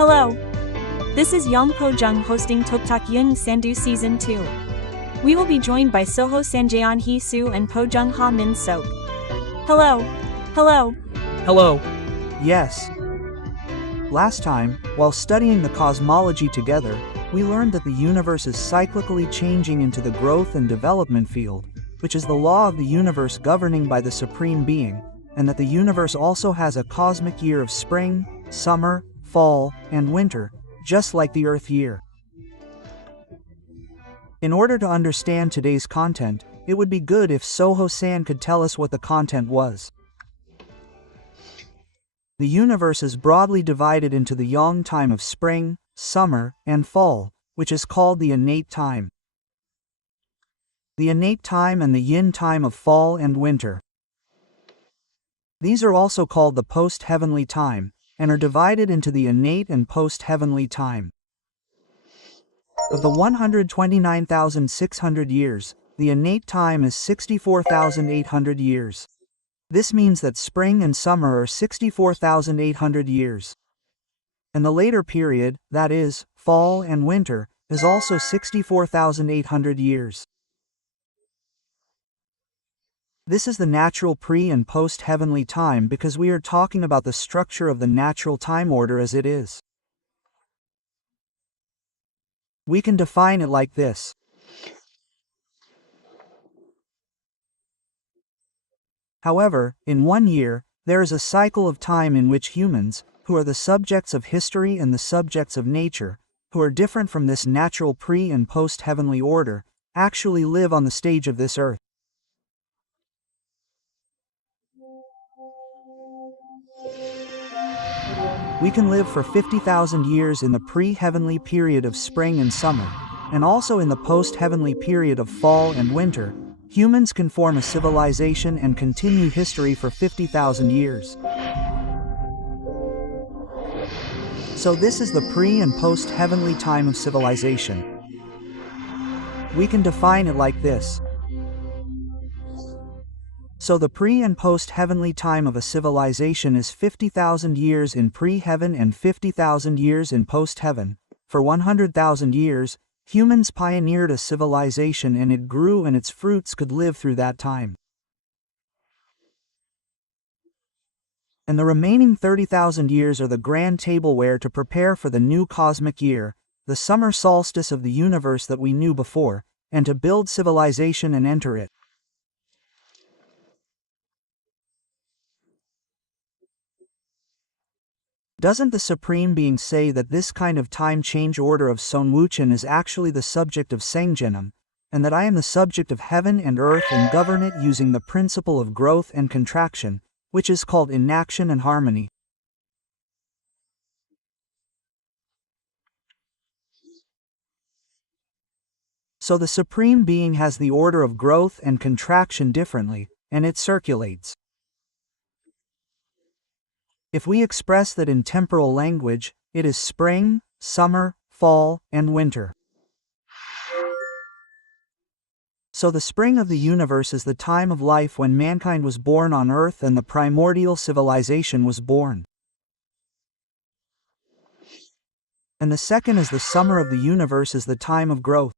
Hello. This is Yang Po Jung hosting Toktak Yun Sandu Season 2. We will be joined by Soho Sanjayan Hee Soo and Po Jung Ha Min Sok. Hello. Hello. Hello. Yes. Last time, while studying the cosmology together, we learned that the universe is cyclically changing into the growth and development field, which is the law of the universe governing by the Supreme Being, and that the universe also has a cosmic year of spring, summer, fall, and winter, just like the Earth year. In order to understand today's content, it would be good if Soho-san could tell us what the content was. The universe is broadly divided into the yang time of spring, summer, and fall, which is called the innate time. The innate time and the yin time of fall and winter. These are also called the post-heavenly time, and are divided into the innate and post-heavenly time. Of the 129,600 years, the innate time is 64,800 years. This means that spring and summer are 64,800 years. And the later period, that is, fall and winter, is also 64,800 years. This is the natural pre- and post-heavenly time because we are talking about the structure of the natural time order as it is. We can define it like this. However, in 1 year, there is a cycle of time in which humans, who are the subjects of history and the subjects of nature, who are different from this natural pre- and post-heavenly order, actually live on the stage of this earth. We can live for 50,000 years in the pre-heavenly period of spring and summer, and also in the post-heavenly period of fall and winter. Humans can form a civilization and continue history for 50,000 years. So this is the pre- and post-heavenly time of civilization. We can define it like this. So the pre- and post-heavenly time of a civilization is 50,000 years in pre-heaven and 50,000 years in post-heaven. For 100,000 years, humans pioneered a civilization and it grew and its fruits could live through that time. And the remaining 30,000 years are the grand tableware to prepare for the new cosmic year, the summer solstice of the universe that we knew before, and to build civilization and enter it. Doesn't the Supreme Being say that this kind of time change order of Sonwuchen is actually the subject of Sengjenam, and that I am the subject of heaven and earth and govern it using the principle of growth and contraction, which is called inaction and harmony? So the Supreme Being has the order of growth and contraction differently, and it circulates. If we express that in temporal language, it is spring, summer, fall, and winter. So the spring of the universe is the time of life when mankind was born on earth and the primordial civilization was born. And the second is the summer of the universe is the time of growth.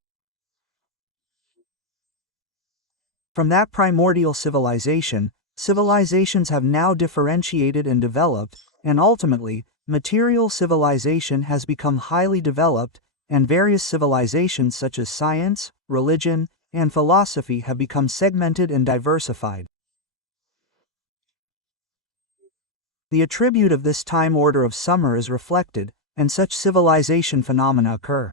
From that primordial civilization, civilizations have now differentiated and developed, and ultimately, material civilization has become highly developed, and various civilizations such as science, religion, and philosophy have become segmented and diversified. The attribute of this time order of summer is reflected, and such civilization phenomena occur.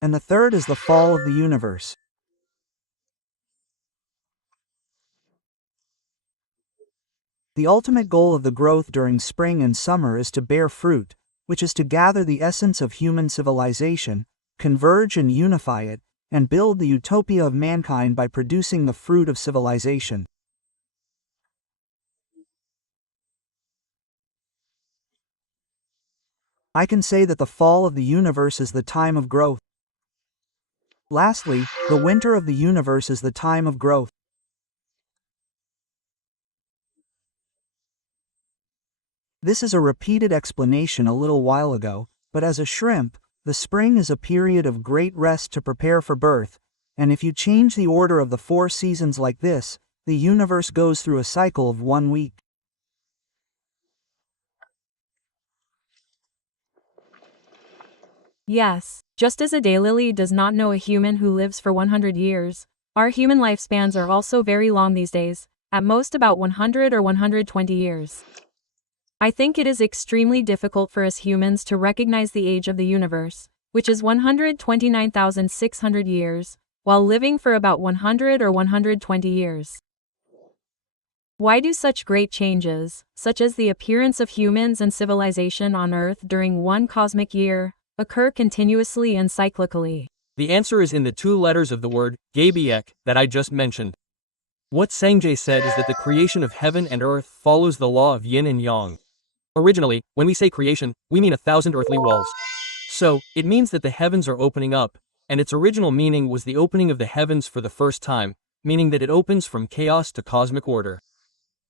And the third is the fall of the universe. The ultimate goal of the growth during spring and summer is to bear fruit, which is to gather the essence of human civilization, converge and unify it, and build the utopia of mankind by producing the fruit of civilization. I can say that the fall of the universe is the time of growth. Lastly, the winter of the universe is the time of growth. This is a repeated explanation a little while ago, but as a shrimp, the spring is a period of great rest to prepare for birth, and if you change the order of the 4 seasons like this, the universe goes through a cycle of 1 week. Yes, just as a daylily does not know a human who lives for 100 years, our human lifespans are also very long these days, at most about 100 or 120 years. I think it is extremely difficult for us humans to recognize the age of the universe, which is 129,600 years, while living for about 100 or 120 years. Why do such great changes, such as the appearance of humans and civilization on Earth during one cosmic year, occur continuously and cyclically? The answer is in the 2 letters of the word, Gabiek, that I just mentioned. What Sanjay said is that the creation of heaven and earth follows the law of yin and yang. Originally, when we say creation, we mean 1,000 earthly walls. So, it means that the heavens are opening up, and its original meaning was the opening of the heavens for the first time, meaning that it opens from chaos to cosmic order.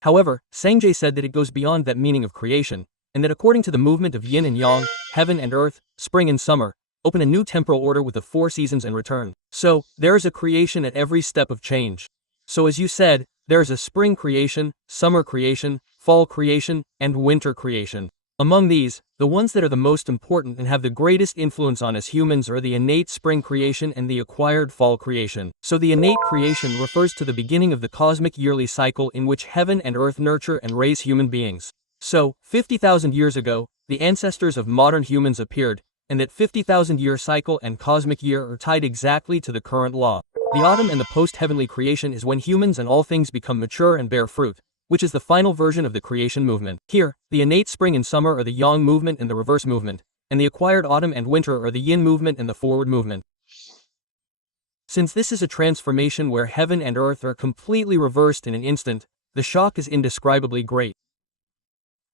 However, Sanjay said that it goes beyond that meaning of creation, and that according to the movement of yin and yang, heaven and earth, spring and summer, open a new temporal order with the 4 seasons and return. So, there is a creation at every step of change. So as you said, there is a spring creation, summer creation, fall creation, and winter creation. Among these, the ones that are the most important and have the greatest influence on us humans are the innate spring creation and the acquired fall creation. So the innate creation refers to the beginning of the cosmic yearly cycle in which heaven and earth nurture and raise human beings. So, 50,000 years ago, the ancestors of modern humans appeared, and that 50,000-year cycle and cosmic year are tied exactly to the current law. The autumn and the post-heavenly creation is when humans and all things become mature and bear fruit, which is the final version of the creation movement. Here, the innate spring and summer are the yang movement and the reverse movement, and the acquired autumn and winter are the yin movement and the forward movement. Since this is a transformation where heaven and earth are completely reversed in an instant, the shock is indescribably great.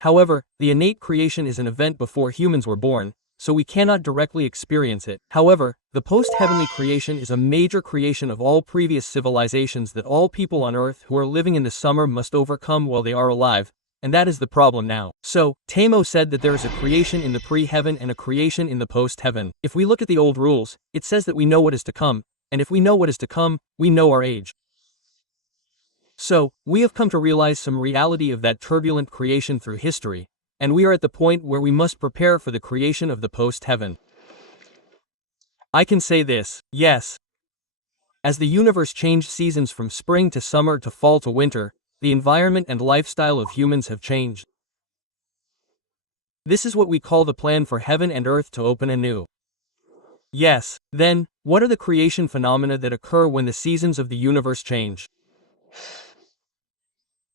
However, the innate creation is an event before humans were born, so we cannot directly experience it. However, the post-heavenly creation is a major creation of all previous civilizations that all people on Earth who are living in the summer must overcome while they are alive, and that is the problem now. So, Tamo said that there is a creation in the pre-heaven and a creation in the post-heaven. If we look at the old rules, it says that we know what is to come, and if we know what is to come, we know our age. So, we have come to realize some reality of that turbulent creation through history, and we are at the point where we must prepare for the creation of the post-heaven. I can say this, yes. As the universe changed seasons from spring to summer to fall to winter, the environment and lifestyle of humans have changed. This is what we call the plan for heaven and earth to open anew. Yes, then, what are the creation phenomena that occur when the seasons of the universe change?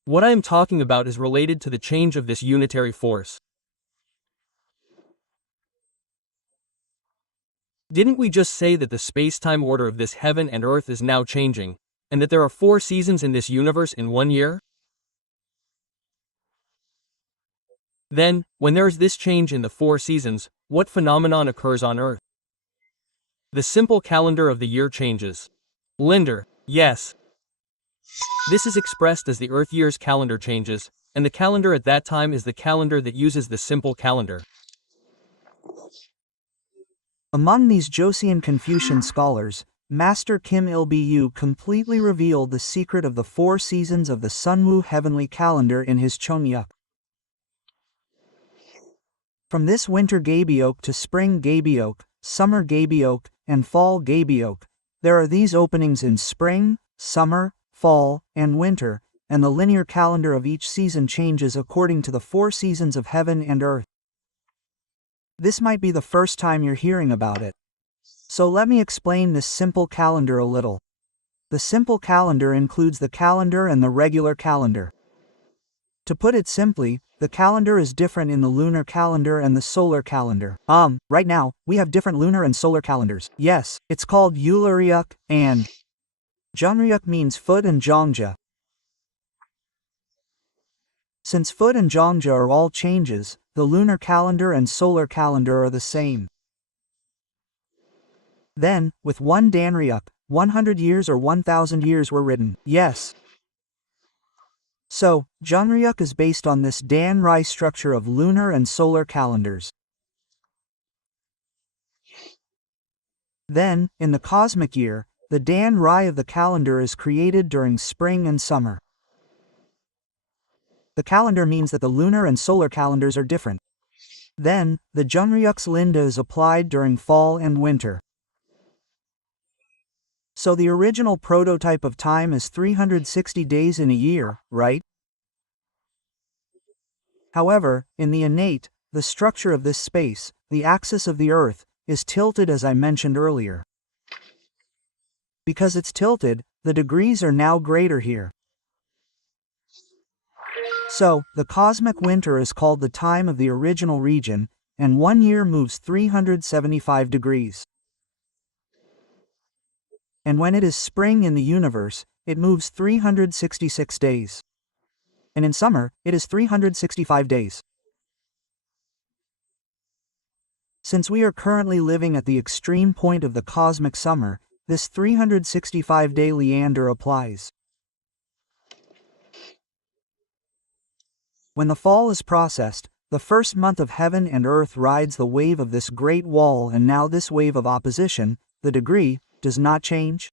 What I am talking about is related to the change of this unitary force. Didn't we just say that the space-time order of this heaven and earth is now changing, and that there are 4 seasons in this universe in 1 year? Then, when there is this change in the 4 seasons, what phenomenon occurs on Earth? The simple calendar of the year changes. Linder, yes. This is expressed as the Earth year's calendar changes, and the calendar at that time is the calendar that uses the simple calendar. Among these Joseon Confucian scholars, Master Kim Il-bu completely revealed the secret of the 4 seasons of the Sunwoo heavenly calendar in his Chongyuk. From this winter Gabyok to spring Gabyok, summer Gabyok, and fall Gabyok, there are these openings in spring, summer, fall, and winter, and the linear calendar of each season changes according to the 4 seasons of heaven and earth. This might be the first time you're hearing about it. So let me explain this simple calendar a little. The simple calendar includes the calendar and the regular calendar. To put it simply, the calendar is different in the lunar calendar and the solar calendar. Right now, we have different lunar and solar calendars. Yes, it's called Yulryuk and Jeonryuk means foot and Jongja. Since foot and Jongja are all changes, the lunar calendar and solar calendar are the same. Then, with one Danryuk, 100 years or 1,000 years were written. Yes. So, Jungryuk is based on this Dan-Rai structure of lunar and solar calendars. Then, in the cosmic year, the Dan-Rai of the calendar is created during spring and summer. The calendar means that the lunar and solar calendars are different. Then, the Jungryuk's Linda is applied during fall and winter. So the original prototype of time is 360 days in a year, right? However, in the innate, the structure of this space, the axis of the Earth, is tilted as I mentioned earlier. Because it's tilted, the degrees are now greater here. So, the cosmic winter is called the time of the original region, and 1 year moves 375 degrees. And when it is spring in the universe, it moves 366 days. And in summer, it is 365 days. Since we are currently living at the extreme point of the cosmic summer, this 365-day Leander applies. When the fall is processed, the first month of heaven and earth rides the wave of this great wall, and now this wave of opposition, the degree, does not change.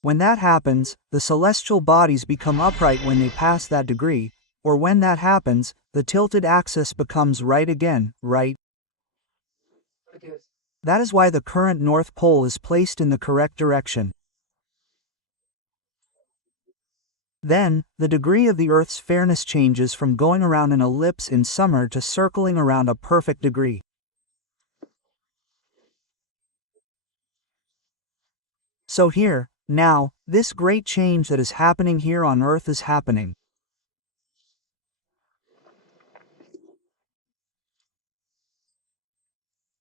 When that happens, the celestial bodies become upright when they pass that degree, or when that happens, the tilted axis becomes right again, right? That is why the current North Pole is placed in the correct direction. Then, the degree of the Earth's fairness changes from going around an ellipse in summer to circling around a perfect degree. So here, now, this great change that is happening here on Earth is happening.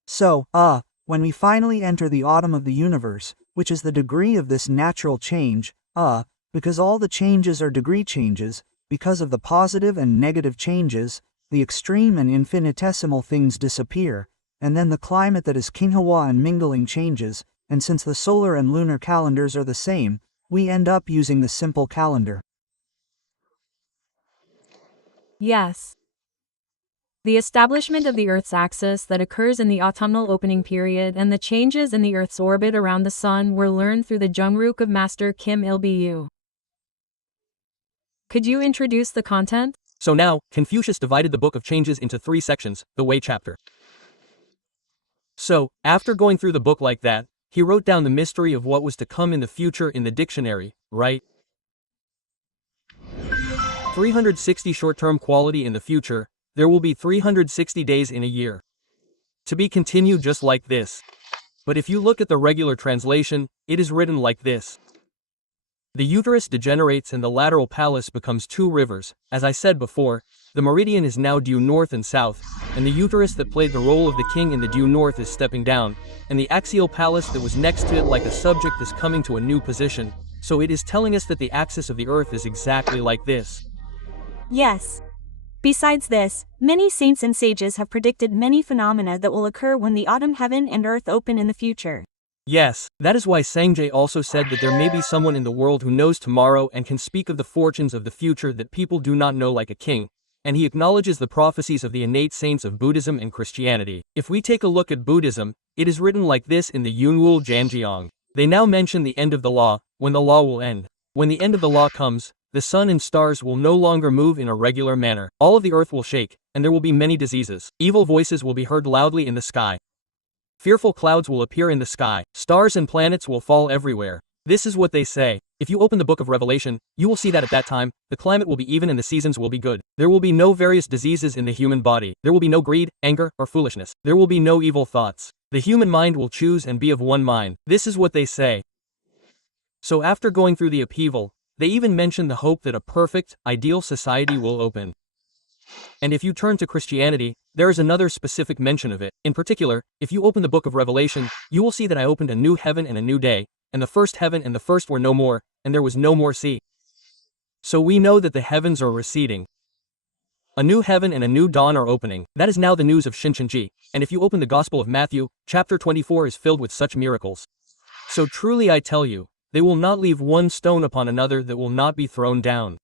So, when we finally enter the autumn of the universe, which is the degree of this natural change, because all the changes are degree changes, because of the positive and negative changes, the extreme and infinitesimal things disappear, and then the climate that is Kinghwa and mingling changes, and since the solar and lunar calendars are the same, we end up using the simple calendar. Yes. The establishment of the Earth's axis that occurs in the autumnal opening period and the changes in the Earth's orbit around the Sun were learned through the Jungryuk of Master Kim Il-bu. Could you introduce the content? So now, Confucius divided the Book of Changes into 3 sections, the Way chapter. So, after going through the book like that, he wrote down the mystery of what was to come in the future in the dictionary, right? 360 short-term quality in the future, there will be 360 days in a year. To be continued just like this. But if you look at the regular translation, it is written like this. The uterus degenerates and the lateral palace becomes 2 rivers. As I said before, the meridian is now due north and south, and the uterus that played the role of the king in the due north is stepping down, and the axial palace that was next to it like a subject is coming to a new position, so it is telling us that the axis of the earth is exactly like this. Yes. Besides this, many saints and sages have predicted many phenomena that will occur when the autumn heaven and earth open in the future. Yes, that is why Sangjay also said that there may be someone in the world who knows tomorrow and can speak of the fortunes of the future that people do not know like a king, and he acknowledges the prophecies of the innate saints of Buddhism and Christianity. If we take a look at Buddhism, it is written like this in the Yunwul Janjiang. They now mention the end of the law, when the law will end. When the end of the law comes, the sun and stars will no longer move in a regular manner. All of the earth will shake, and there will be many diseases. Evil voices will be heard loudly in the sky. Fearful clouds will appear in the sky. Stars and planets will fall everywhere. This is what they say. If you open the book of Revelation, you will see that at that time, the climate will be even and the seasons will be good. There will be no various diseases in the human body. There will be no greed, anger, or foolishness. There will be no evil thoughts. The human mind will choose and be of one mind. This is what they say. So after going through the upheaval, they even mention the hope that a perfect, ideal society will open. And if you turn to Christianity, there is another specific mention of it. In particular, if you open the book of Revelation, you will see that I opened a new heaven and a new day, and the first heaven and the first were no more, and there was no more sea. So we know that the heavens are receding. A new heaven and a new dawn are opening. That is now the news of Shincheonji, and if you open the Gospel of Matthew, chapter 24 is filled with such miracles. So truly I tell you, they will not leave one stone upon another that will not be thrown down.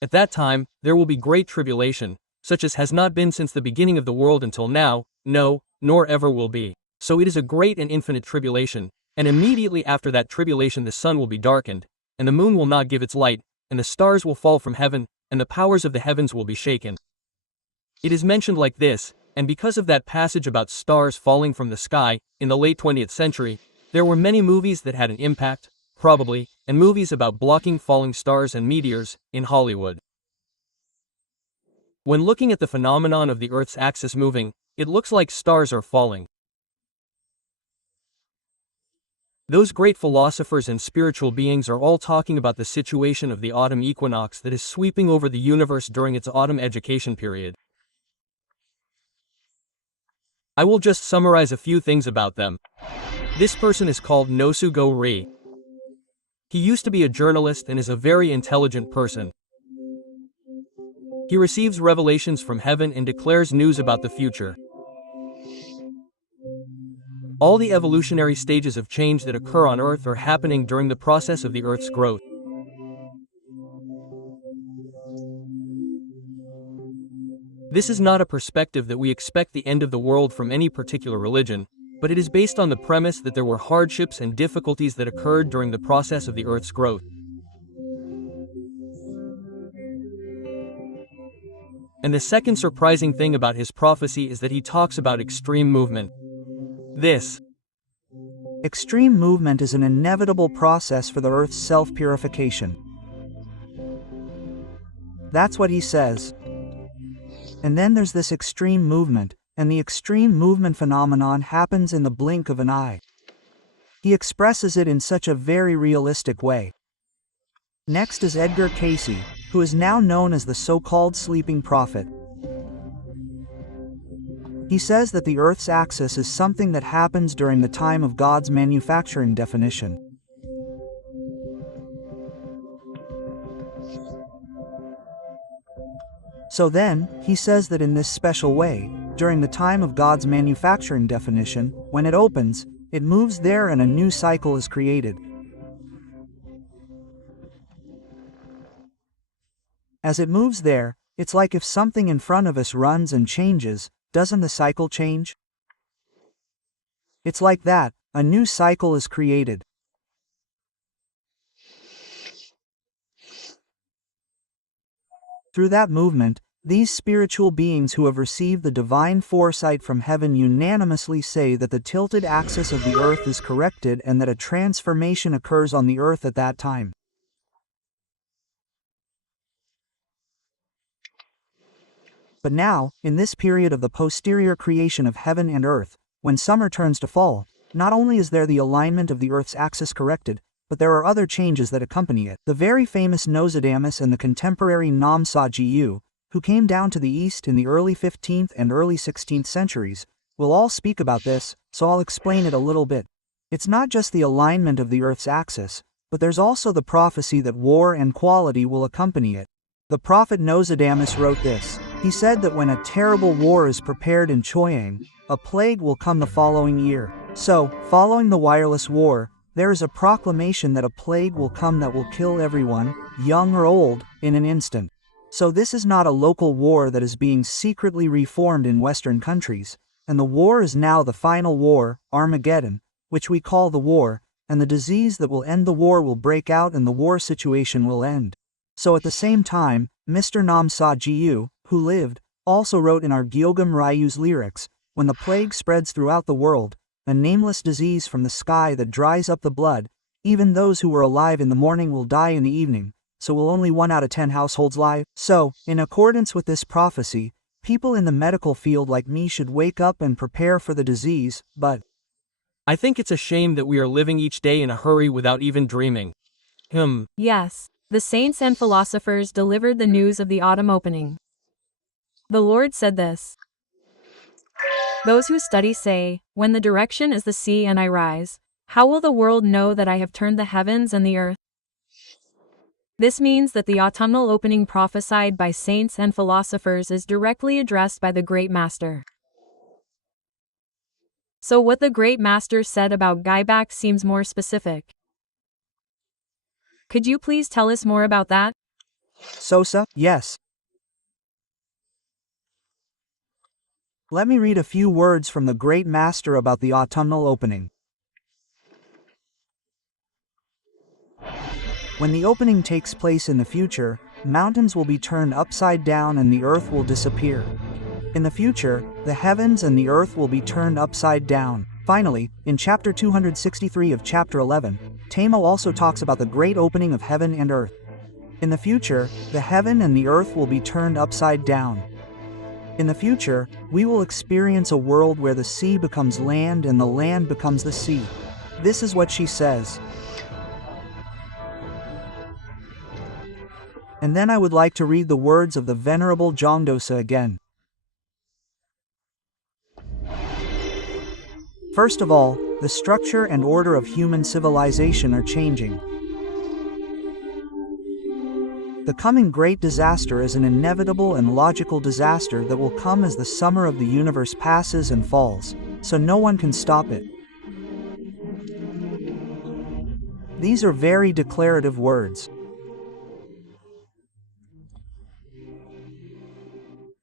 At that time, there will be great tribulation, such as has not been since the beginning of the world until now, no, nor ever will be. So it is a great and infinite tribulation, and immediately after that tribulation the sun will be darkened, and the moon will not give its light, and the stars will fall from heaven, and the powers of the heavens will be shaken. It is mentioned like this, and because of that passage about stars falling from the sky, in the late 20th century, there were many movies that had an impact, probably, and movies about blocking falling stars and meteors, in Hollywood. When looking at the phenomenon of the Earth's axis moving, it looks like stars are falling. Those great philosophers and spiritual beings are all talking about the situation of the autumn equinox that is sweeping over the universe during its autumn education period. I will just summarize a few things about them. This person is called Nosugo Ri. He used to be a journalist and is a very intelligent person. He receives revelations from heaven and declares news about the future. All the evolutionary stages of change that occur on Earth are happening during the process of the Earth's growth. This is not a perspective that we expect the end of the world from any particular religion, but it is based on the premise that there were hardships and difficulties that occurred during the process of the Earth's growth. And the second surprising thing about his prophecy is that he talks about extreme movement. This extreme movement is an inevitable process for the Earth's self-purification. That's what he says. And then there's this extreme movement, and the extreme movement phenomenon happens in the blink of an eye. He expresses it in such a very realistic way. Next is Edgar Cayce, who is now known as the so-called sleeping prophet. He says that the Earth's axis is something that happens during the time of God's manufacturing definition. So then, he says that in this special way, during the time of God's manufacturing definition, when it opens, it moves there and a new cycle is created. As it moves there, it's like if something in front of us runs and changes, doesn't the cycle change? It's like that, a new cycle is created. Through that movement, these spiritual beings who have received the divine foresight from heaven unanimously say that the tilted axis of the Earth is corrected and that a transformation occurs on the Earth at that time. But now, in this period of the posterior creation of heaven and earth, when summer turns to fall, not only is there the alignment of the Earth's axis corrected, but there are other changes that accompany it. The very famous Nostradamus and the contemporary Namsa Gu, who came down to the east in the early 15th and early 16th centuries, will all speak about this, so I'll explain it a little bit. It's not just the alignment of the Earth's axis, but there's also the prophecy that war and quality will accompany it. The prophet Nostradamus wrote this. He said that when a terrible war is prepared in Choyang, a plague will come the following year. So, following the wireless war, there is a proclamation that a plague will come that will kill everyone, young or old, in an instant. So this is not a local war that is being secretly reformed in Western countries, and the war is now the final war, Armageddon, which we call the war, and the disease that will end the war will break out and the war situation will end. So at the same time, Mr. Namsa Gu, who lived, also wrote in our Gyogam Ryu's lyrics, when the plague spreads throughout the world, a nameless disease from the sky that dries up the blood, even those who were alive in the morning will die in the evening, so will only 1 out of 10 households live? So, in accordance with this prophecy, people in the medical field like me should wake up and prepare for the disease, but I think it's a shame that we are living each day in a hurry without even dreaming. Yes, the saints and philosophers delivered the news of the autumn opening. The Lord said this. Those who study say, when the direction is the sea and I rise, how will the world know that I have turned the heavens and the earth? This means that the autumnal opening prophesied by saints and philosophers is directly addressed by the Great Master. So what the Great Master said about Gaibak seems more specific. Could you please tell us more about that? Sosa, yes. Let me read a few words from the great master about the autumnal opening. When the opening takes place in the future, mountains will be turned upside down and the earth will disappear. In the future, the heavens and the earth will be turned upside down. Finally, in chapter 263 of chapter 11, Tamo also talks about the great opening of heaven and earth. In the future, the heaven and the earth will be turned upside down. In the future, we will experience a world where the sea becomes land and the land becomes the sea. This is what she says. And then I would like to read the words of the Venerable Jongdosa again. First of all, the structure and order of human civilization are changing. The coming great disaster is an inevitable and logical disaster that will come as the summer of the universe passes and falls, so no one can stop it. These are very declarative words.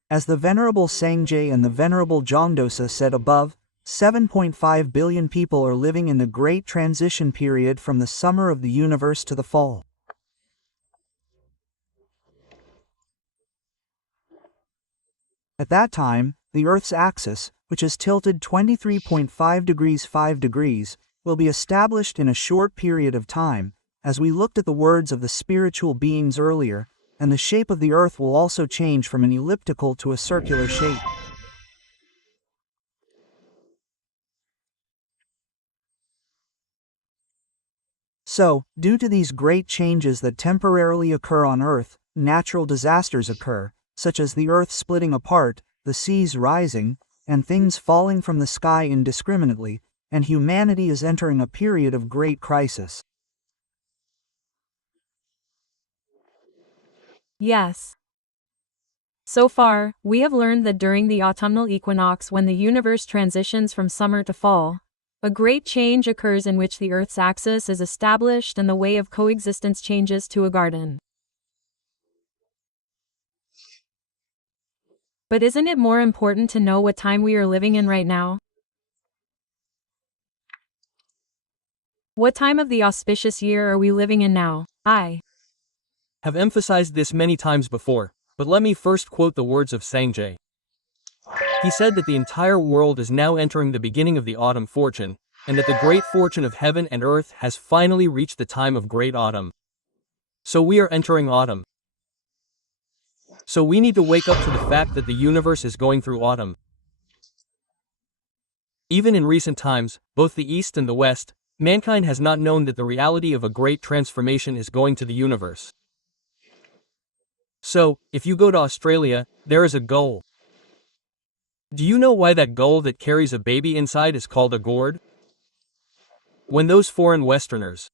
As the Venerable Sangye and the Venerable Jongdosa said above, 7.5 billion people are living in the great transition period from the summer of the universe to the fall. At that time, the Earth's axis, which is tilted 23.5 degrees 5 degrees, will be established in a short period of time, as we looked at the words of the spiritual beings earlier, and the shape of the Earth will also change from an elliptical to a circular shape. So, due to these great changes that temporarily occur on Earth, natural disasters occur, such as the Earth splitting apart, the seas rising, and things falling from the sky indiscriminately, and humanity is entering a period of great crisis. Yes. So far, we have learned that during the autumnal equinox, when the universe transitions from summer to fall, a great change occurs in which the Earth's axis is established and the way of coexistence changes to a garden. But isn't it more important to know what time we are living in right now? What time of the auspicious year are we living in now? I have emphasized this many times before, but let me first quote the words of Sangye. He said that the entire world is now entering the beginning of the autumn fortune, and that the great fortune of heaven and earth has finally reached the time of great autumn. So we are entering autumn. So we need to wake up to the fact that the universe is going through autumn. Even in recent times, both the East and the West, mankind has not known that the reality of a great transformation is going to the universe. So, if you go to Australia, there is a gull. Do you know why that gull that carries a baby inside is called a gourd? When those foreign Westerners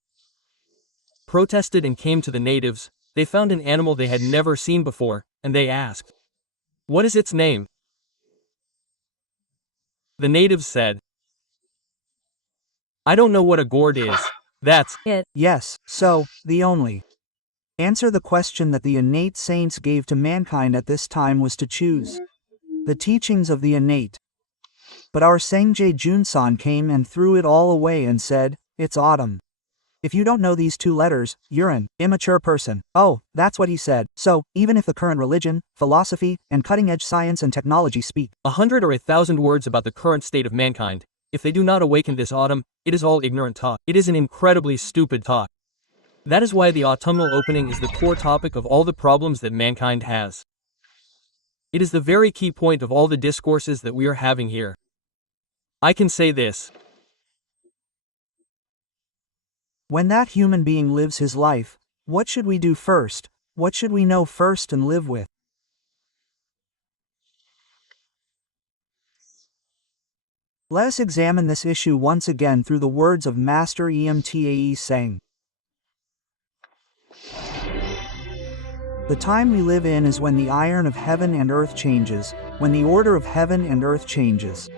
protested and came to the natives, they found an animal they had never seen before, and they asked, "What is its name?" The natives said, "I don't know what a gourd is. That's it." Yes, so, the only answer the question that the innate saints gave to mankind at this time was to choose the teachings of the innate. But our Sangye Junsan came and threw it all away and said, "It's autumn. If you don't know these two letters, you're an immature person." Oh, that's what he said. So, even if the current religion, philosophy, and cutting-edge science and technology speak 100 or 1,000 words about the current state of mankind, if they do not awaken this autumn, it is all ignorant talk. It is an incredibly stupid talk. That is why the autumnal opening is the core topic of all the problems that mankind has. It is the very key point of all the discourses that we are having here. I can say this. When that human being lives his life, what should we do first? What should we know first and live with? Let us examine this issue once again through the words of Master Emtae Sang. The time we live in is when the iron of heaven and earth changes, when the order of heaven and earth changes.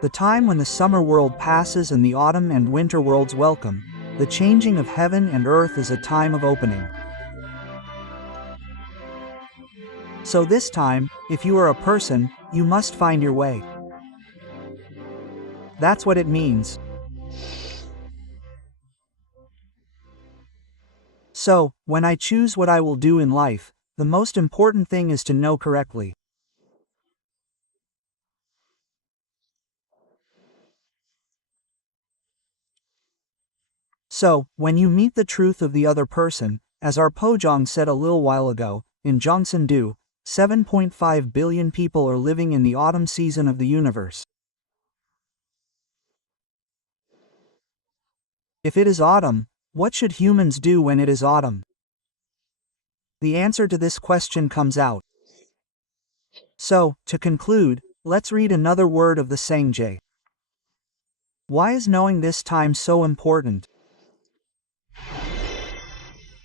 The time when the summer world passes and the autumn and winter worlds welcome, The changing of heaven and earth is a time of opening. So this time, if you are a person, you must find your way. That's what it means. So, when I choose what I will do in life, the most important thing is to know correctly. So, when you meet the truth of the other person, as our Pojong said a little while ago, in Jongsan-do, 7.5 billion people are living in the autumn season of the universe. If it is autumn, what should humans do when it is autumn? The answer to this question comes out. So, to conclude, let's read another word of the Sangje. Why is knowing this time so important?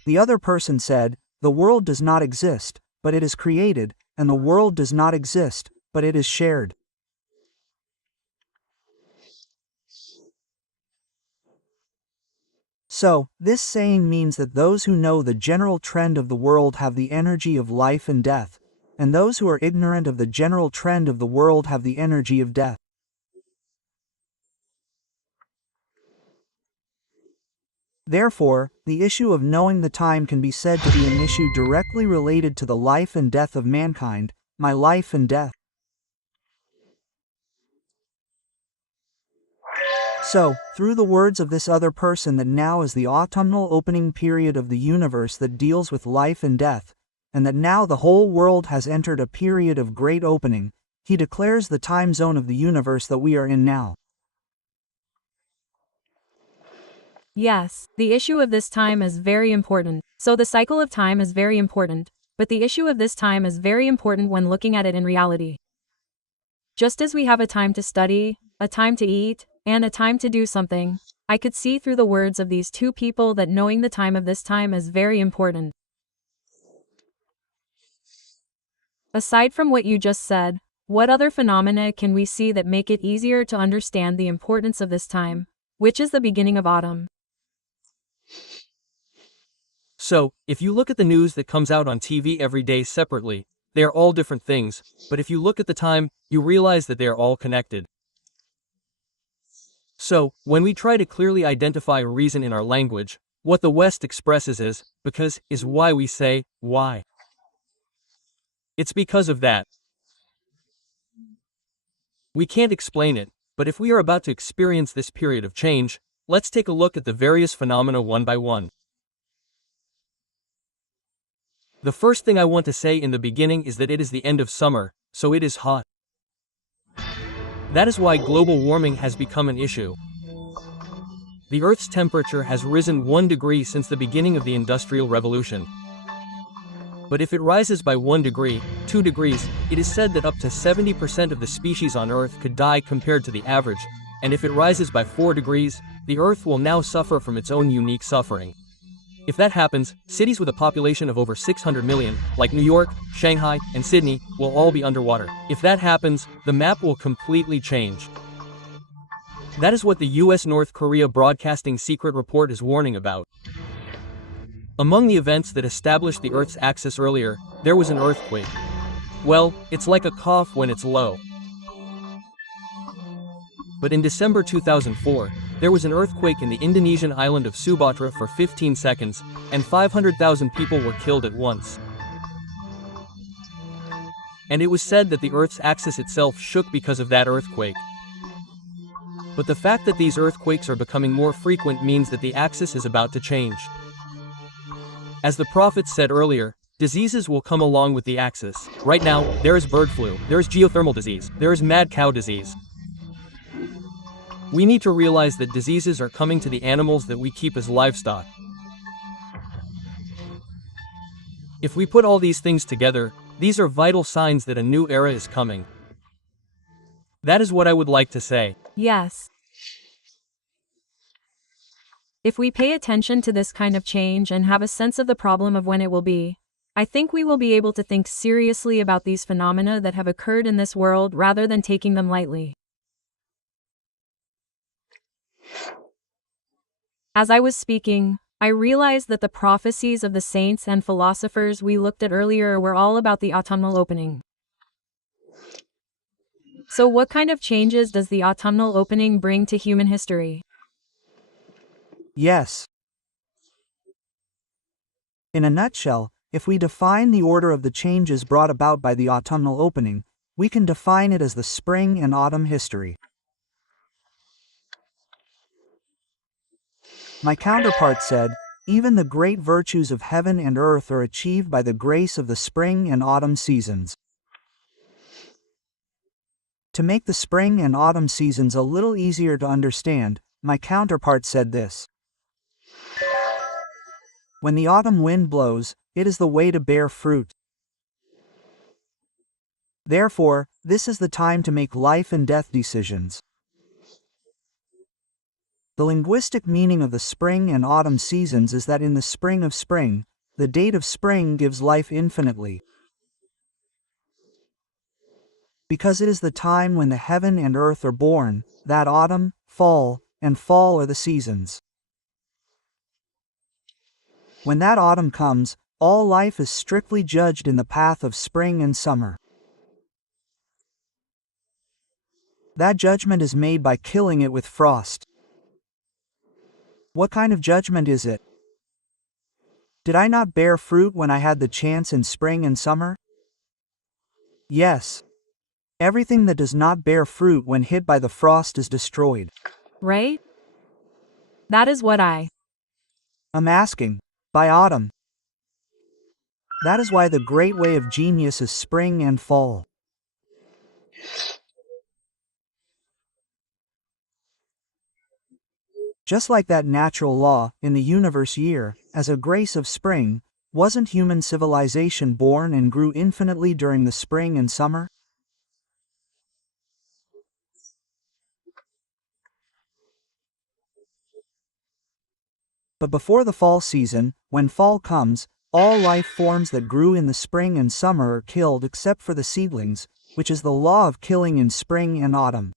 The other person said, the world does not exist, but it is created, and the world does not exist, but it is shared. So, this saying means that those who know the general trend of the world have the energy of life and death, and those who are ignorant of the general trend of the world have the energy of death. Therefore, the issue of knowing the time can be said to be an issue directly related to the life and death of mankind, my life and death. So, through the words of this other person that now is the autumnal opening period of the universe that deals with life and death, and that now the whole world has entered a period of great opening, he declares the time zone of the universe that we are in now. Yes, the issue of this time is very important. So the cycle of time is very important, but the issue of this time is very important when looking at it in reality. Just as we have a time to study, a time to eat, and a time to do something, I could see through the words of these two people that knowing the time of this time is very important. Aside from what you just said, what other phenomena can we see that make it easier to understand the importance of this time, which is the beginning of autumn? So, if you look at the news that comes out on TV every day separately, they are all different things, but if you look at the time, you realize that they are all connected. So, when we try to clearly identify a reason in our language, what the West expresses is, because, is why we say, why. It's because of that. We can't explain it, but if we are about to experience this period of change, let's take a look at the various phenomena one by one. The first thing I want to say in the beginning is that it is the end of summer, so it is hot. That is why global warming has become an issue. The Earth's temperature has risen 1 degree since the beginning of the Industrial Revolution. But if it rises by 1 degree, 2 degrees, it is said that up to 70% of the species on Earth could die compared to the average, and if it rises by 4 degrees, the Earth will now suffer from its own unique suffering. If that happens, cities with a population of over 600 million, like New York, Shanghai, and Sydney, will all be underwater. If that happens, the map will completely change. That is what the US North Korea Broadcasting Secret Report is warning about. Among the events that established the Earth's axis earlier, there was an earthquake. Well, it's like a cough when it's low. But in December 2004, there was an earthquake in the Indonesian island of Sumatra for 15 seconds, and 500,000 people were killed at once. And it was said that the Earth's axis itself shook because of that earthquake. But the fact that these earthquakes are becoming more frequent means that the axis is about to change. As the prophets said earlier, diseases will come along with the axis. Right now, there is bird flu, there is geothermal disease, there is mad cow disease. We need to realize that diseases are coming to the animals that we keep as livestock. If we put all these things together, these are vital signs that a new era is coming. That is what I would like to say. Yes. If we pay attention to this kind of change and have a sense of the problem of when it will be, I think we will be able to think seriously about these phenomena that have occurred in this world rather than taking them lightly. As I was speaking, I realized that the prophecies of the saints and philosophers we looked at earlier were all about the autumnal opening. So what kind of changes does the autumnal opening bring to human history? Yes. In a nutshell, if we define the order of the changes brought about by the autumnal opening, we can define it as the spring and autumn history. My counterpart said, even the great virtues of heaven and earth are achieved by the grace of the spring and autumn seasons. To make the spring and autumn seasons a little easier to understand, my counterpart said this. When the autumn wind blows, it is the way to bear fruit. Therefore, this is the time to make life and death decisions. The linguistic meaning of the spring and autumn seasons is that in the spring of spring, the date of spring gives life infinitely. Because it is the time when the heaven and earth are born, that autumn, fall, and fall are the seasons. When that autumn comes, all life is strictly judged in the path of spring and summer. That judgment is made by killing it with frost. What kind of judgment is it? Did I not bear fruit when I had the chance in spring and summer? Yes. Everything that does not bear fruit when hit by the frost is destroyed. Right? That is what I'm asking. By autumn. That is why the great way of genius is spring and fall. Just like that natural law, in the universe year, as a grace of spring, wasn't human civilization born and grew infinitely during the spring and summer? But before the fall season, when fall comes, all life forms that grew in the spring and summer are killed except for the seedlings, which is the law of killing in spring and autumn.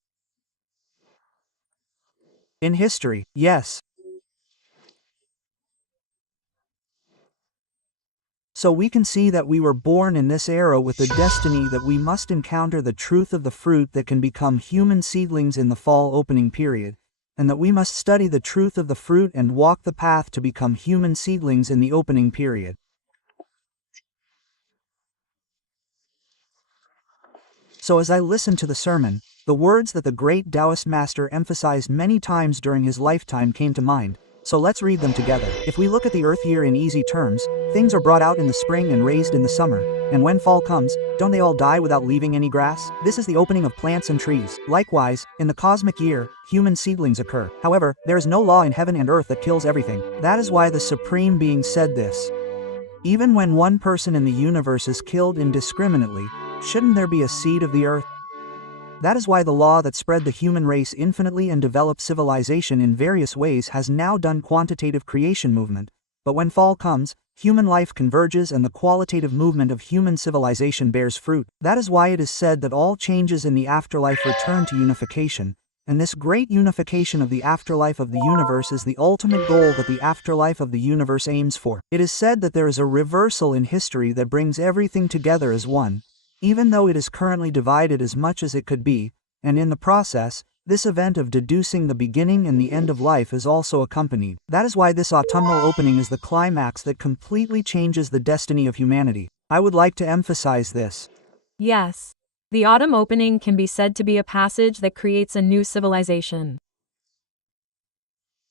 In history, yes. So we can see that we were born in this era with the destiny that we must encounter the truth of the fruit that can become human seedlings in the fall opening period, and that we must study the truth of the fruit and walk the path to become human seedlings in the opening period. So as I listened to the sermon, the words that the great Taoist master emphasized many times during his lifetime came to mind. So let's read them together. If we look at the earth year in easy terms, things are brought out in the spring and raised in the summer, and when fall comes, don't they all die without leaving any grass? This is the opening of plants and trees. Likewise, in the cosmic year, human seedlings occur. However, there is no law in heaven and earth that kills everything. That is why the Supreme Being said this. Even when one person in the universe is killed indiscriminately, shouldn't there be a seed of the earth? That is why the law that spread the human race infinitely and developed civilization in various ways has now done quantitative creation movement. But when fall comes, human life converges and the qualitative movement of human civilization bears fruit. That is why it is said that all changes in the afterlife return to unification, and this great unification of the afterlife of the universe is the ultimate goal that the afterlife of the universe aims for. It is said that there is a reversal in history that brings everything together as one, even though it is currently divided as much as it could be, and in the process, this event of deducing the beginning and the end of life is also accompanied. That is why this autumnal opening is the climax that completely changes the destiny of humanity. I would like to emphasize this. Yes. The autumn opening can be said to be a passage that creates a new civilization.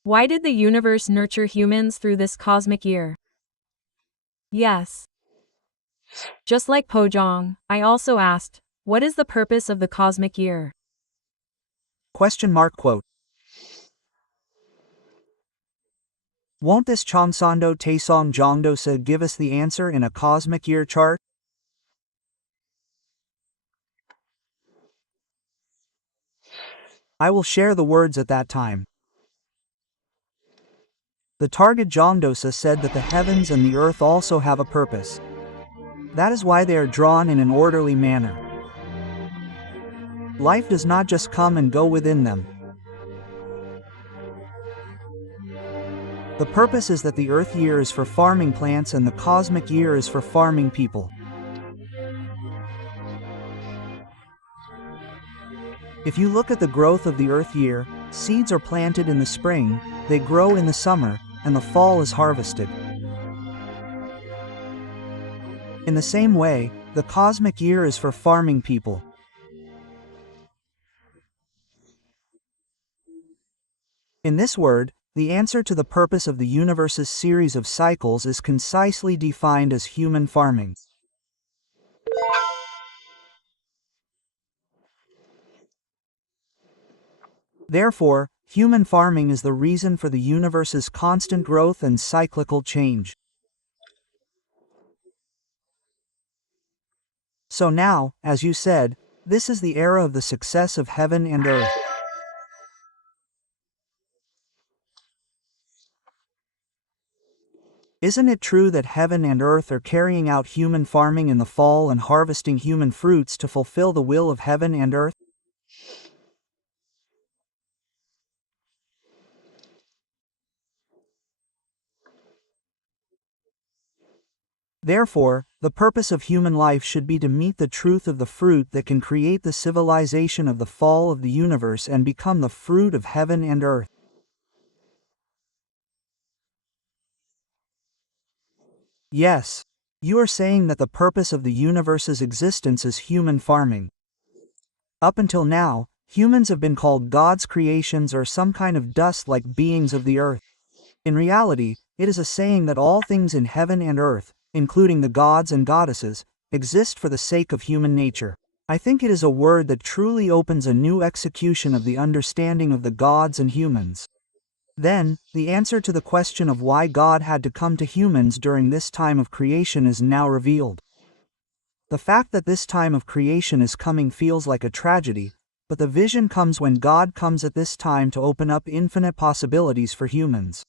Why did the universe nurture humans through this cosmic year? Yes. Just like Pojong, I also asked, what is the purpose of the cosmic year? Quote. Won't this Chongsando Taesong Jongdosa give us the answer in a cosmic year chart? I will share the words at that time. The target Jongdosa said that the heavens and the earth also have a purpose. That is why they are drawn in an orderly manner. Life does not just come and go within them. The purpose is that the Earth year is for farming plants and the cosmic year is for farming people. If you look at the growth of the Earth year, seeds are planted in the spring, they grow in the summer, and the fall is harvested. In the same way, the cosmic year is for farming people. In this word, the answer to the purpose of the universe's series of cycles is concisely defined as human farming. Therefore, human farming is the reason for the universe's constant growth and cyclical change. So now, as you said, this is the era of the success of heaven and earth. Isn't it true that heaven and earth are carrying out human farming in the fall and harvesting human fruits to fulfill the will of heaven and earth? Therefore, the purpose of human life should be to meet the truth of the fruit that can create the civilization of the fall of the universe and become the fruit of heaven and earth. Yes, you are saying that the purpose of the universe's existence is human farming. Up until now, humans have been called God's creations or some kind of dust-like beings of the earth. In reality, it is a saying that all things in heaven and earth, including the gods and goddesses, exist for the sake of human nature. I think it is a word that truly opens a new execution of the understanding of the gods and humans. Then, the answer to the question of why God had to come to humans during this time of creation is now revealed. The fact that this time of creation is coming feels like a tragedy, but the vision comes when God comes at this time to open up infinite possibilities for humans.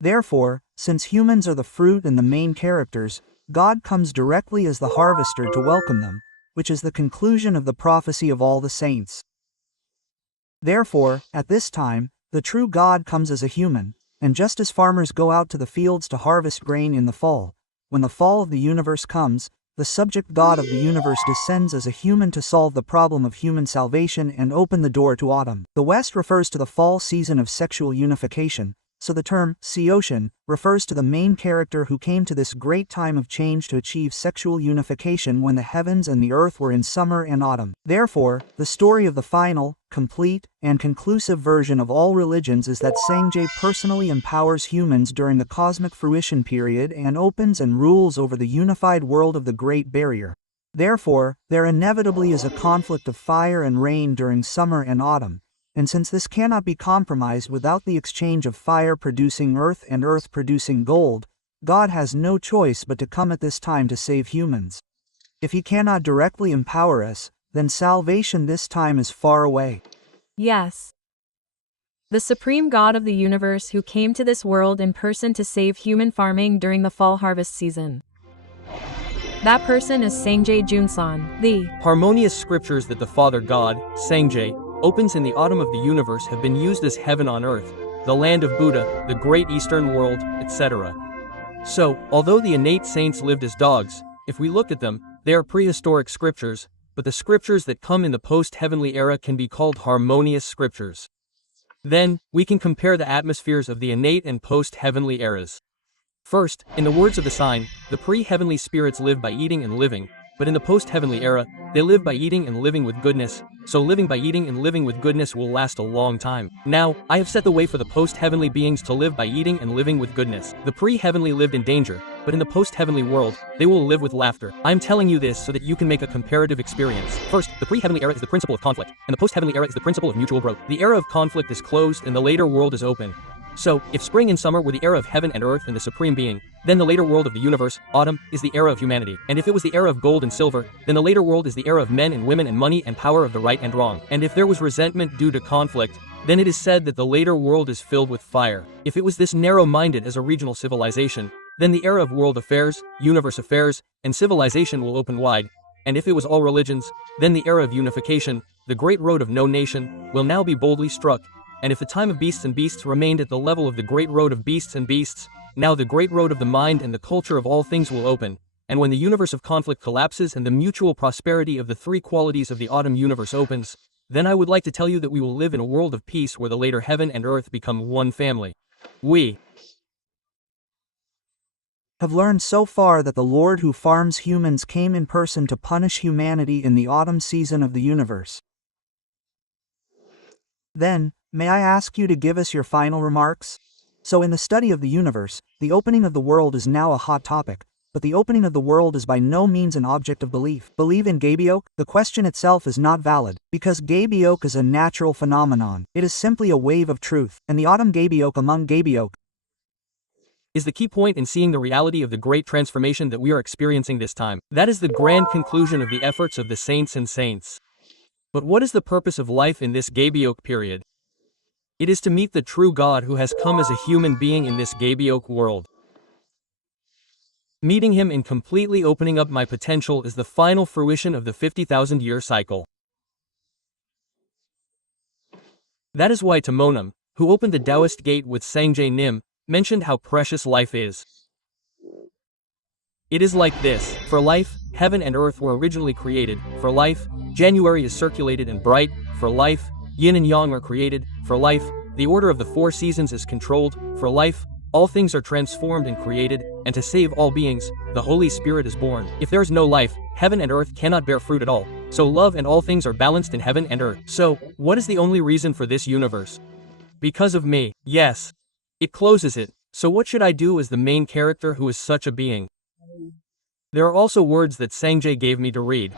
Therefore, since humans are the fruit and the main characters, God comes directly as the harvester to welcome them, which is the conclusion of the prophecy of all the saints. Therefore, at this time, the true God comes as a human, and just as farmers go out to the fields to harvest grain in the fall, when the fall of the universe comes, the subject God of the universe descends as a human to solve the problem of human salvation and open the door to autumn. The West refers to the fall season of sexual unification, so the term Seotian refers to the main character who came to this great time of change to achieve sexual unification when the heavens and the earth were in summer and autumn. Therefore, the story of the final, complete, and conclusive version of all religions is that Sangye personally empowers humans during the cosmic fruition period and opens and rules over the unified world of the Great Barrier. Therefore, there inevitably is a conflict of fire and rain during summer and autumn. And since this cannot be compromised without the exchange of fire producing earth and earth producing gold, God has no choice but to come at this time to save humans. If he cannot directly empower us, then salvation this time is far away. Yes. The supreme God of the universe who came to this world in person to save human farming during the fall harvest season. That person is Sangye Junsan, the Harmonious scriptures that the Father God, Sangye, opens in the autumn of the universe have been used as heaven on earth, the land of Buddha, the great Eastern world, etc. So, although the innate saints lived as dogs, if we look at them, they are prehistoric scriptures, but the scriptures that come in the post-heavenly era can be called harmonious scriptures. Then, we can compare the atmospheres of the innate and post-heavenly eras. First, in the words of the sign, the pre-heavenly spirits live by eating and living, but in the post-heavenly era, they live by eating and living with goodness, so living by eating and living with goodness will last a long time. Now, I have set the way for the post-heavenly beings to live by eating and living with goodness. The pre-heavenly lived in danger, but in the post-heavenly world, they will live with laughter. I am telling you this so that you can make a comparative experience. First, the pre-heavenly era is the principle of conflict, and the post-heavenly era is the principle of mutual growth. The era of conflict is closed and the later world is open. So, if spring and summer were the era of heaven and earth and the supreme being, then the later world of the universe, autumn, is the era of humanity. And if it was the era of gold and silver, then the later world is the era of men and women and money and power of the right and wrong. And if there was resentment due to conflict, then it is said that the later world is filled with fire. If it was this narrow-minded as a regional civilization, then the era of world affairs, universe affairs, and civilization will open wide. And if it was all religions, then the era of unification, the great road of no nation, will now be boldly struck, and if the time of beasts and beasts remained at the level of the great road of beasts and beasts, now the great road of the mind and the culture of all things will open, and when the universe of conflict collapses and the mutual prosperity of the three qualities of the autumn universe opens, then I would like to tell you that we will live in a world of peace where the later heaven and earth become one family. We have learned so far that the Lord who farms humans came in person to punish humanity in the autumn season of the universe. Then, may I ask you to give us your final remarks? So in the study of the universe, the opening of the world is now a hot topic, but the opening of the world is by no means an object of belief. Believe in Gabeok? The question itself is not valid, because Gabeok is a natural phenomenon. It is simply a wave of truth, and the autumn Gabeok among Gabeok is the key point in seeing the reality of the great transformation that we are experiencing this time. That is the grand conclusion of the efforts of the saints and saints. But what is the purpose of life in this Gabeok period? It is to meet the true God who has come as a human being in this Gabeok world. Meeting him and completely opening up my potential is the final fruition of the 50,000-year cycle. That is why Tamonam, who opened the Taoist gate with Sangye Nim, mentioned how precious life is. It is like this. For life, heaven and earth were originally created. For life, January is circulated and bright. For life, yin and yang are created. For life, the order of the four seasons is controlled. For life, all things are transformed and created, and to save all beings, the Holy Spirit is born. If there is no life, heaven and earth cannot bear fruit at all. So love and all things are balanced in heaven and earth. So, what is the only reason for this universe? Because of me. Yes. It closes it. So what should I do as the main character who is such a being? There are also words that Sangye gave me to read.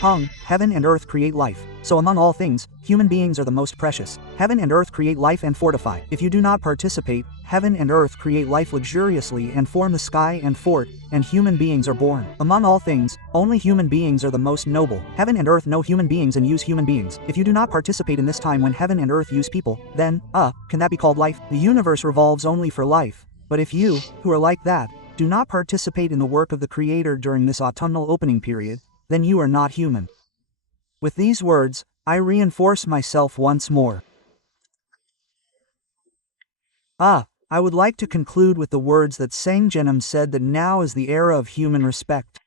Hung, heaven and earth create life. So among all things, human beings are the most precious. Heaven and earth create life and fortify. If you do not participate, heaven and earth create life luxuriously and form the sky and fort, and human beings are born. Among all things, only human beings are the most noble. Heaven and earth know human beings and use human beings. If you do not participate in this time when heaven and earth use people, then, can that be called life? The universe revolves only for life. But if you, who are like that, do not participate in the work of the Creator during this autumnal opening period, then you are not human. With these words, I reinforce myself once more. I would like to conclude with the words that Sangyenam said that now is the era of human respect.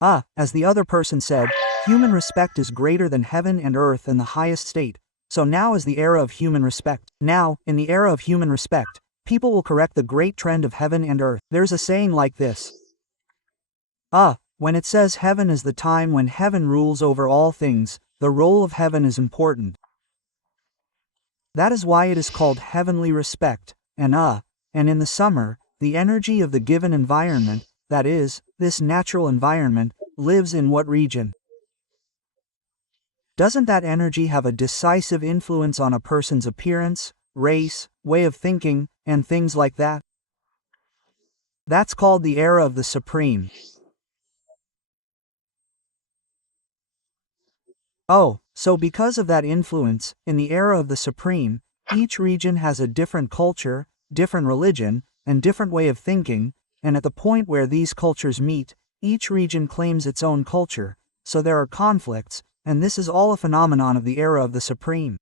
As the other person said, human respect is greater than heaven and earth and the highest state, so now is the era of human respect. Now, in the era of human respect, people will correct the great trend of heaven and earth. There's a saying like this. When it says heaven is the time when heaven rules over all things, the role of heaven is important. That is why it is called heavenly respect, and in the summer, the energy of the given environment, that is, this natural environment, lives in what region? Doesn't that energy have a decisive influence on a person's appearance, race, way of thinking, and things like that? That's called the era of the Supreme. So because of that influence, in the era of the Supreme, each region has a different culture, different religion, and different way of thinking, and at the point where these cultures meet, each region claims its own culture, so there are conflicts, and this is all a phenomenon of the era of the Supreme.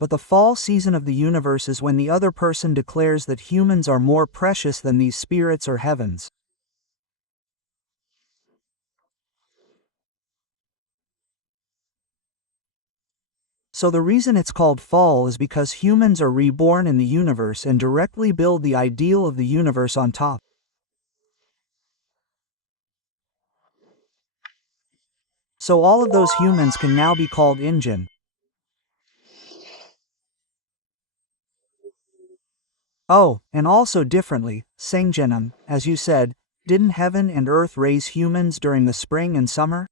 But the fall season of the universe is when the other person declares that humans are more precious than these spirits or heavens. So the reason it's called fall is because humans are reborn in the universe and directly build the ideal of the universe on top. So all of those humans can now be called Injin. And also differently, Sangyenam, as you said, didn't heaven and earth raise humans during the spring and summer?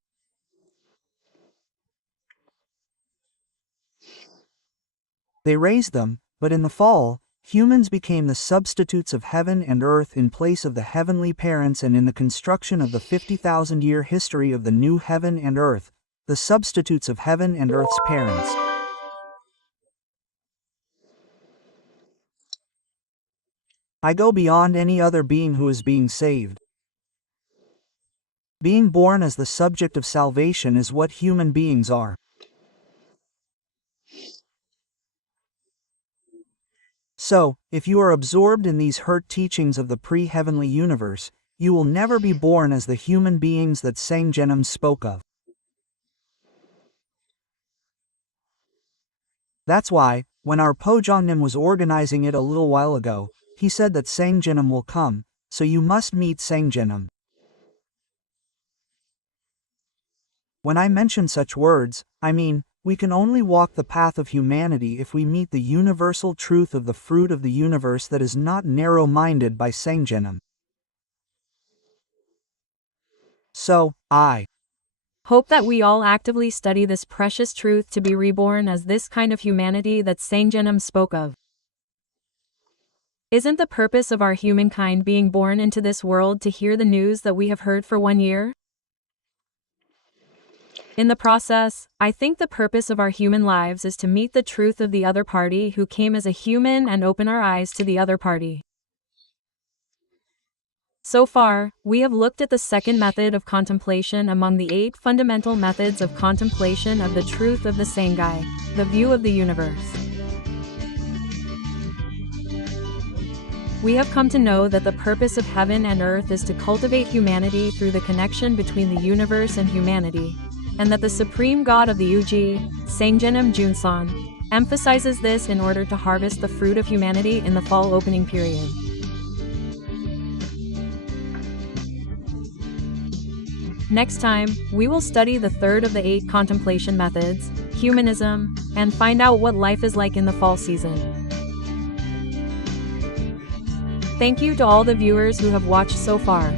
They raised them, but in the fall, humans became the substitutes of heaven and earth in place of the heavenly parents, and in the construction of the 50,000-year history of the new heaven and earth, the substitutes of heaven and earth's parents. I go beyond any other being who is being saved. Being born as the subject of salvation is what human beings are. So, if you are absorbed in these hurt teachings of the pre-heavenly universe, you will never be born as the human beings that Sangjeonam spoke of. That's why, when our Pojongnim was organizing it a little while ago, he said that Sangjeonam will come, so you must meet Sangjeonam. When I mention such words, I mean, we can only walk the path of humanity if we meet the universal truth of the fruit of the universe that is not narrow-minded by Sangjeonam. So, I hope that we all actively study this precious truth to be reborn as this kind of humanity that Sangjeonam spoke of. Isn't the purpose of our humankind being born into this world to hear the news that we have heard for 1 year? In the process, I think the purpose of our human lives is to meet the truth of the other party who came as a human and open our eyes to the other party. So far, we have looked at the second method of contemplation among the 8 fundamental methods of contemplation of the truth of the Sangai, the view of the universe. We have come to know that the purpose of heaven and earth is to cultivate humanity through the connection between the universe and humanity, and that the supreme god of the Uji, Sangjeonam Junsan, emphasizes this in order to harvest the fruit of humanity in the fall opening period. Next time, we will study the third of the 8 contemplation methods, humanism, and find out what life is like in the fall season. Thank you to all the viewers who have watched so far.